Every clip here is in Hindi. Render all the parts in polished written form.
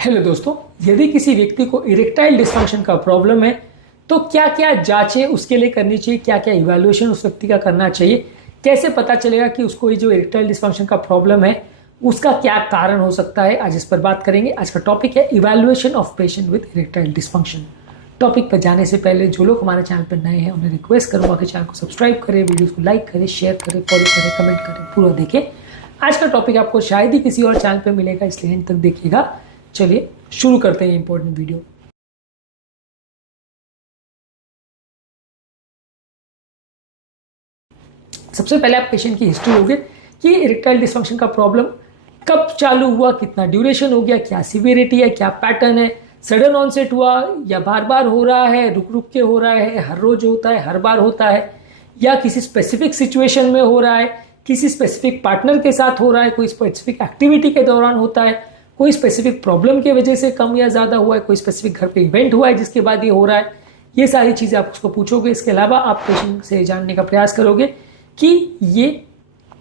हेलो दोस्तों, यदि किसी व्यक्ति को इरेक्टाइल डिस्फंक्शन का प्रॉब्लम है तो क्या क्या जांचें उसके लिए करनी चाहिए, क्या क्या इवैल्यूएशन उस व्यक्ति का करना चाहिए, कैसे पता चलेगा कि उसको ये जो इरेक्टाइल डिस्फंक्शन का प्रॉब्लम है उसका क्या कारण हो सकता है, आज इस पर बात करेंगे। आज का टॉपिक है evaluation of patient with erectile dysfunction. Topic पर जाने से पहले जो लोग हमारे चैनल पर नए हैं उन्हें रिक्वेस्ट करूंगा कि चैनल को सब्सक्राइब करें, वीडियोस को लाइक करें, शेयर करें, फॉलो करें, कमेंट करें, पूरा देखें। आज का टॉपिक आपको शायद ही किसी और चैनल पर मिलेगा, इसलिए एंड तक देखिएगा। चलिए शुरू करते हैं इंपॉर्टेंट वीडियो। सबसे पहले आप पेशेंट की हिस्ट्री लोगे कि इरेक्टाइल डिस्फंक्शन का प्रॉब्लम कब चालू हुआ, कितना ड्यूरेशन हो गया, क्या सिवियरिटी है, क्या पैटर्न है, सडन ऑनसेट हुआ या बार बार हो रहा है, रुक रुक के हो रहा है, हर रोज होता है, हर बार होता है, या किसी स्पेसिफिक सिचुएशन में हो रहा है, किसी स्पेसिफिक पार्टनर के साथ हो रहा है, कोई स्पेसिफिक एक्टिविटी के दौरान होता है, कोई स्पेसिफिक प्रॉब्लम की वजह से कम या ज्यादा हुआ है, कोई स्पेसिफिक घर पे इवेंट हुआ है जिसके बाद ये हो रहा है। ये सारी चीजें आप उसको पूछोगे। इसके अलावा आप पेशेंट से जानने का प्रयास करोगे कि ये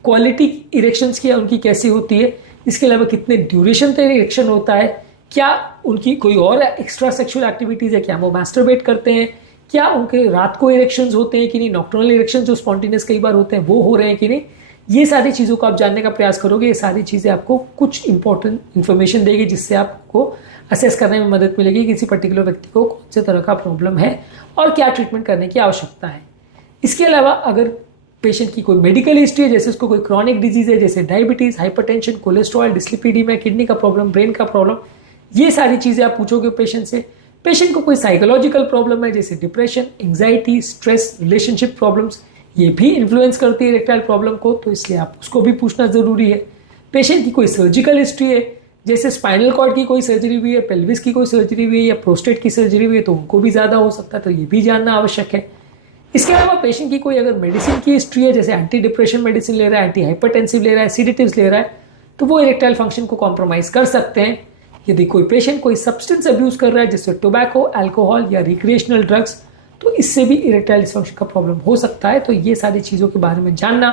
क्वालिटी इरेक्शंस की उनकी कैसी होती है, इसके अलावा कितने ड्यूरेशन तक इरेक्शन होता है, क्या उनकी कोई और एक्स्ट्रा सेक्सुअल एक्टिविटीज है, क्या वो मैस्टरबेट करते हैं, क्या उनके रात को इरेक्शंस होते हैं कि नहीं, नॉक्टर्नल इरेक्शन जो स्पॉन्टेनियस कई बार होते हैं वो हो रहे हैं कि नहीं। ये सारी चीज़ों को आप जानने का प्रयास करोगे। ये सारी चीज़ें आपको कुछ इंपॉर्टेंट इन्फॉर्मेशन देगी जिससे आपको असेस करने में मदद मिलेगी किसी पर्टिकुलर व्यक्ति को कौन से तरह का प्रॉब्लम है और क्या ट्रीटमेंट करने की आवश्यकता है। इसके अलावा अगर पेशेंट की कोई मेडिकल हिस्ट्री है, जैसे उसको कोई क्रॉनिक डिजीज है, जैसे डायबिटीज, हाइपरटेंशन, कोलेस्ट्रॉल, डिस्लिपिडीमिया, किडनी का प्रॉब्लम, ब्रेन का प्रॉब्लम, ये सारी चीज़ें आप पूछोगे पेशेंट से। पेशेंट को कोई साइकोलॉजिकल प्रॉब्लम है जैसे depression, anxiety, stress, relationship problems, ये भी इन्फ्लुएंस करती है इरेक्टाइल प्रॉब्लम को, तो इसलिए आप उसको भी पूछना जरूरी है। पेशेंट की कोई सर्जिकल हिस्ट्री है, जैसे स्पाइनल कॉर्ड की कोई सर्जरी हुई है, पेल्विस की कोई सर्जरी हुई है या प्रोस्टेट की सर्जरी हुई है, तो उनको भी ज़्यादा हो सकता है, तो ये भी जानना आवश्यक है। इसके अलावा पेशेंट की कोई अगर मेडिसिन की हिस्ट्री है, जैसे एंटी डिप्रेशन मेडिसिन ले रहा है, एंटी हाइपरटेंसिव ले रहा है, सीडेटिव्स ले रहा है, तो वो इरेक्टाइल फंक्शन को कॉम्प्रोमाइज कर सकते हैं। यदि कोई पेशेंट कोई सब्सटेंस अब्यूज कर रहा है जैसे टोबैको, अल्कोहल या रिक्रिएशनल ड्रग्स, तो इससे भी इरेक्टाइल डिस्फंक्शन का प्रॉब्लम हो सकता है। तो ये सारी चीज़ों के बारे में जानना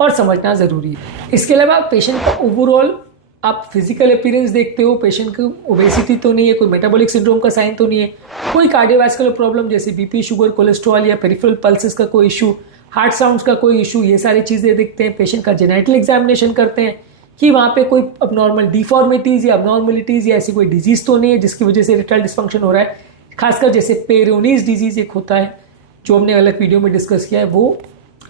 और समझना ज़रूरी है। इसके अलावा पेशेंट का ओवरऑल आप फिजिकल अपीयरेंस देखते हो, पेशेंट को ओबेसिटी तो नहीं है, कोई मेटाबॉलिक सिंड्रोम का साइन तो नहीं है, कोई कार्डियोवैस्कुलर प्रॉब्लम जैसे बीपी, शुगर, कोलेस्ट्रॉल या पेरिफेरल पल्सेस का कोई इशू, हार्ट साउंड्स का कोई इशू, ये सारी चीज़ें देखते हैं। पेशेंट का जेनेटल एग्जामिनेशन करते हैं कि वहाँ पे कोई अबनॉर्मल डिफॉर्मिटीज़ या अबनॉर्मलिटीज़ या ऐसी कोई डिजीज़ तो नहीं है जिसकी वजह से इरेक्टाइल डिस्फंक्शन हो रहा है। खासकर जैसे पेरोनीज डिजीज एक होता है जो हमने अलग वीडियो में डिस्कस किया है, वो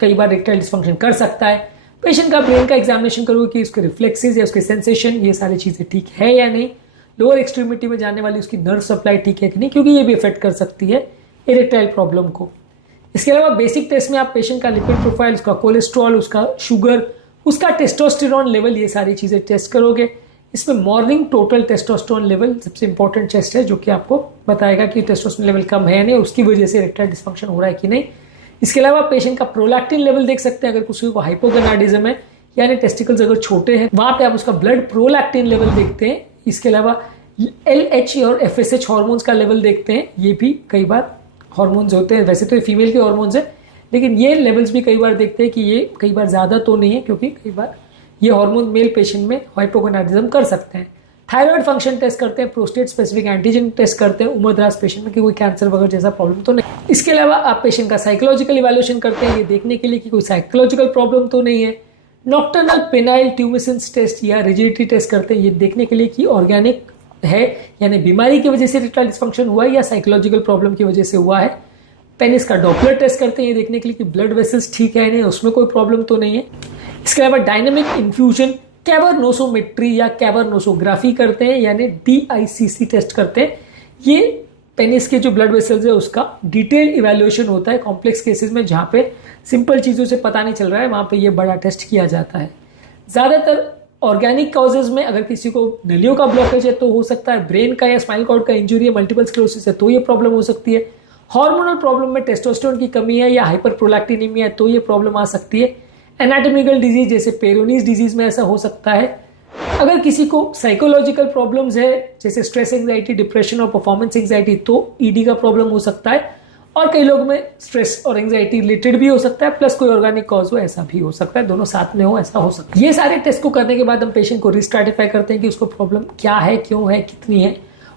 कई बार इरेक्टाइल डिस्फंक्शन कर सकता है। पेशेंट का ब्रेन का एग्जामिनेशन करोगे कि उसके रिफ्लेक्सेस या उसके सेंसेशन, ये सारी चीज़ें ठीक है या नहीं। लोअर एक्सट्रीमिटी में जाने वाली उसकी नर्व सप्लाई ठीक है कि नहीं, क्योंकि ये भी अफेक्ट कर सकती है इरेक्टाइल प्रॉब्लम को। इसके अलावा बेसिक टेस्ट में आप पेशेंट का लिपिड प्रोफाइल, उसका कोलेस्ट्रॉल, उसका शुगर, उसका टेस्टोस्टेरोन लेवल, ये सारी चीज़ें टेस्ट करोगे। इसमें मॉर्निंग टोटल टेस्टोस्टेरोन लेवल सबसे इंपॉर्टेंट टेस्ट है जो कि आपको बताएगा कि टेस्टोस्टेरोन लेवल कम है या नहीं, उसकी वजह से इरेक्टाइल डिस्फंक्शन हो रहा है कि नहीं। इसके अलावा पेशेंट का प्रोलैक्टिन लेवल देख सकते हैं, अगर किसी को हाइपोगोनाडिज्म है यानी टेस्टिकल्स अगर छोटे हैं, वहां पे आप उसका ब्लड प्रोलैक्टिन लेवल देखते हैं। इसके अलावा LH और FSH हार्मोन्स का लेवल देखते हैं, ये भी कई बार हार्मोन्स होते हैं, वैसे तो ये फीमेल के हार्मोन्स है लेकिन ये लेवल्स भी कई बार देखते हैं कि ये कई बार ज़्यादा तो नहीं है, क्योंकि कई बार ये हार्मोन मेल पेशेंट में हाइपोगोनाडिज्म कर सकते हैं। थायराइड फंक्शन टेस्ट करते हैं, प्रोस्टेट स्पेसिफिक एंटीजन टेस्ट करते हैं उम्रदराज पेशेंट में कि कोई कैंसर वगैरह जैसा प्रॉब्लम तो नहीं। इसके अलावा आप पेशेंट का साइकोलॉजिकल इवैल्यूएशन करते हैं, ये देखने के लिए कि कोई साइकोलॉजिकल प्रॉब्लम तो नहीं है। नॉक्टर्नल पेनाइल ट्यूमिसेंस टेस्ट या रिजिडिटी टेस्ट करते हैं, ये देखने के लिए कि ऑर्गेनिक है यानी बीमारी की वजह से इरेक्टाइल डिस्फंक्शन हुआ है या साइकोलॉजिकल प्रॉब्लम की वजह से हुआ है। पेनिस का डॉपलर टेस्ट करते हैं, ये देखने के लिए कि ब्लड वेसल्स ठीक है नहीं, उसमें कोई प्रॉब्लम तो नहीं है। इसके अलावा डायनामिक इन्फ्यूजन, कैवर्नोसोमेट्री या कैवर्नोसोग्राफी करते हैं यानी DICC टेस्ट करते हैं। ये पेनिस के जो ब्लड वेसल्स है उसका डिटेल इवैल्यूएशन होता है कॉम्प्लेक्स केसेस में, जहाँ पे सिंपल चीज़ों से पता नहीं चल रहा है, वहाँ पे ये बड़ा टेस्ट किया जाता है। ज़्यादातर ऑर्गेनिक कॉजेज में अगर किसी को नलियों का ब्लॉकेज है तो हो सकता है, ब्रेन का या स्पाइनल कॉर्ड का इंजुरी है, मल्टीपल स्क्लेरोसिस है तो ये प्रॉब्लम हो सकती है, हार्मोनल प्रॉब्लम में टेस्टोस्टेरोन की कमी है या हाइपरप्रोलैक्टिनीमिया है तो ये प्रॉब्लम आ सकती है। एनाटॉमिकल डिजीज जैसे पेरोनीज डिजीज में ऐसा हो सकता है। अगर किसी को साइकोलॉजिकल प्रॉब्लम्स है जैसे स्ट्रेस एंजाइटी, डिप्रेशन और परफॉर्मेंस एंजाइटी, तो ED का प्रॉब्लम हो सकता है। और कई लोगों में स्ट्रेस और एंजाइटी रिलेटेड भी हो सकता है, प्लस कोई ऑर्गेनिक कॉज हो ऐसा भी हो सकता है, दोनों साथ में हो ऐसा हो सकता है। ये सारे टेस्ट को करने के बाद हम पेशेंट को रिस्ट्रैटिफाई करते हैं कि उसको प्रॉब्लम क्या है, क्यों है, कितनी है,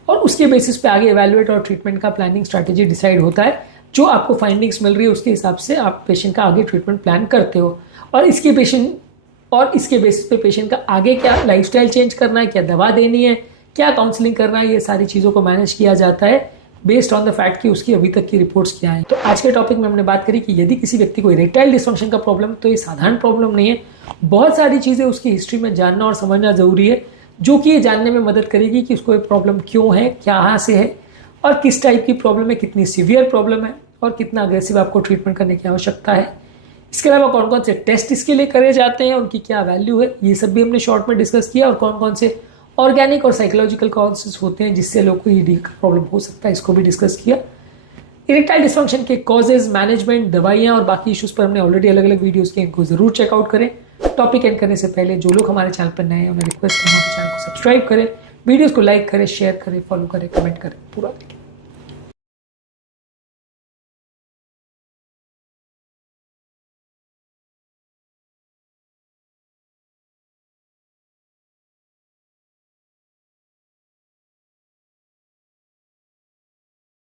और उसके बेसिस पे आगे इवैल्यूएट और ट्रीटमेंट का प्लानिंग स्ट्रैटेजी डिसाइड होता है। जो आपको फाइंडिंग्स मिल रही है उसके हिसाब से आप पेशेंट का आगे ट्रीटमेंट प्लान करते हो, और इसके बेसिस पे पेशेंट का आगे क्या लाइफस्टाइल चेंज करना है, क्या दवा देनी है, क्या काउंसलिंग करना है, ये सारी चीज़ों को मैनेज किया जाता है बेस्ड ऑन द फैक्ट कि उसकी अभी तक की रिपोर्ट्स क्या है। तो आज के टॉपिक में हमने बात करी कि यदि किसी व्यक्ति को इरेक्टाइल डिसफंक्शन का प्रॉब्लम, तो ये साधारण प्रॉब्लम नहीं है, बहुत सारी चीज़ें उसकी हिस्ट्री में जानना और समझना जरूरी है, जो कि ये जानने में मदद करेगी कि उसको ये प्रॉब्लम क्यों है, कहाँ से है, और किस टाइप की प्रॉब्लम है, कितनी सीवियर प्रॉब्लम है, और कितना अग्रेसिव आपको ट्रीटमेंट करने की आवश्यकता है। इसके अलावा कौन कौन से टेस्ट इसके लिए करे जाते हैं, उनकी क्या वैल्यू है, ये सब भी हमने शॉर्ट में डिस्कस किया, और कौन कौन से ऑर्गेनिक और साइकोलॉजिकल कॉजेस होते हैं जिससे लोगों को ईडी का प्रॉब्लम हो सकता है, इसको भी डिस्कस किया। इरेक्टाइल डिसफंक्शन के कॉजेज, मैनेजमेंट, दवाइयाँ और बाकी इश्यूज पर हमने ऑलरेडी अलग अलग वीडियोस किए, इनको जरूर चेकआउट करें। टॉपिक एंड करने से पहले जो लोग हमारे चैनल पर नए हैं उन्हें रिक्वेस्ट करूँगा कि चैनल को सब्सक्राइब करें, वीडियोस को लाइक करें, शेयर करें, फॉलो करें, कमेंट करें, पूरा देखें।